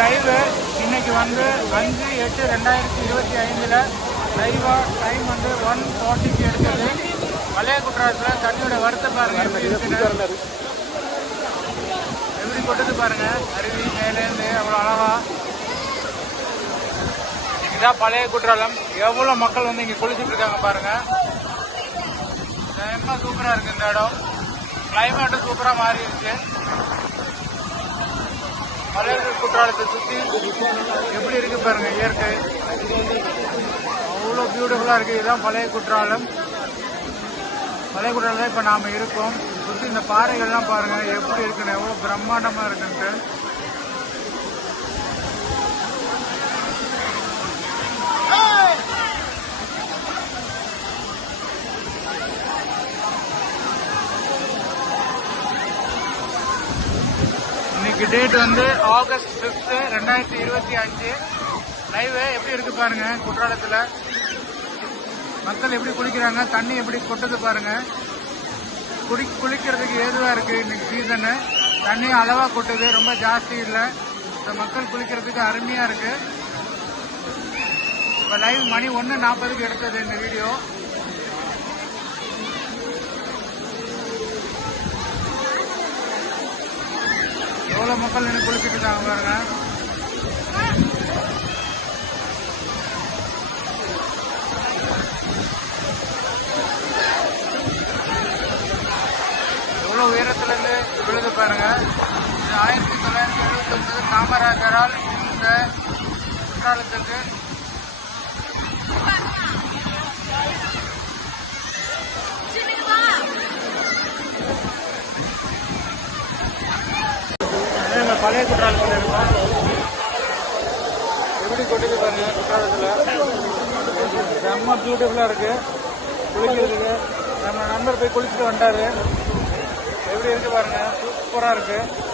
Live இன்னைக்கு வந்து அஞ்சு எட்டு ரெண்டாயிரத்தி இருபத்தி ஐந்தில் லைவாக டைம் வந்து ஒன் ஃபார்ட்டிக்கு எடுத்தது. பழைய குற்றாலத்தில் தண்ணியோட வருத்த பாருங்க. எப்படி இருக்குன்னு. கொட்டுது பாருங்க. அருவி மேலேருந்து அவ்வளோ அழகா. இதான் பழைய குற்றாலம். எவ்வளோ மக்கள் வந்து இங்கே குளிச்சுட்டு இருக்காங்க பாருங்க. ரொம்ப சூப்பராக இருக்கு இந்த இடம். கிளைமேட்டும் சூப்பராக மாறி மலையாளர்கள் குற்றாலத்தை சுற்றி எப்படி இருக்கு பாருங்க இயற்கை. அவ்வளோ பியூட்டிஃபுல்லாக இருக்கு. இதுதான் பழைய குற்றாலம். பழைய குற்றாலம் தான் இப்போ நாம் இருக்கோம். சுற்றி இந்த பாறைகள்லாம் பாருங்க. எப்படி இருக்குன்னு எவ்வளோ பிரம்மாண்டமாக இருக்குன்ட்டு. இன்னைக்கு டேட் வந்து ஆகஸ்ட் ஃபிஃப்த்து ரெண்டாயிரத்தி இருபத்தி அஞ்சு. லைவ் எப்படி இருக்கு பாருங்க குற்றாலத்தில். மக்கள் எப்படி குளிக்கிறாங்க தண்ணி எப்படி கொட்டுது பாருங்க. குடி குளிக்கிறதுக்கு ஏதுவாக இருக்கு இன்னைக்கு சீசனு தண்ணி அளவாக கொட்டுது ரொம்ப ஜாஸ்தி இல்லை. இந்த மக்கள் குளிக்கிறதுக்கு அருமையாக இருக்கு. இப்போ லைவ் மணி ஒன்று நாற்பதுக்கு எடுத்தது இந்த வீடியோ எவ்வளோ மக்கள் நின்று குளிச்சுட்டு இருக்காங்க பாருங்க. எவ்வளோ உயரத்துல இருந்து விழுது பாருங்க. ஆயிரத்தி தொள்ளாயிரத்தி எழுபத்தி ஒன்பது காமராஜரால் இந்த குற்றாலத்துக்கு பழைய குற்றாலத்தில் இருக்கோம் எப்படி கொட்டுது பாருங்க குற்றாலத்தில். செம்ம பியூட்டிஃபுல்லாக இருக்கு. குளிக்கிறதுக்கு. நம்ம நண்பர் போய் குளிச்சுட்டு வந்தாரு. எப்படி இருக்கு பாருங்க சூப்பராக இருக்குது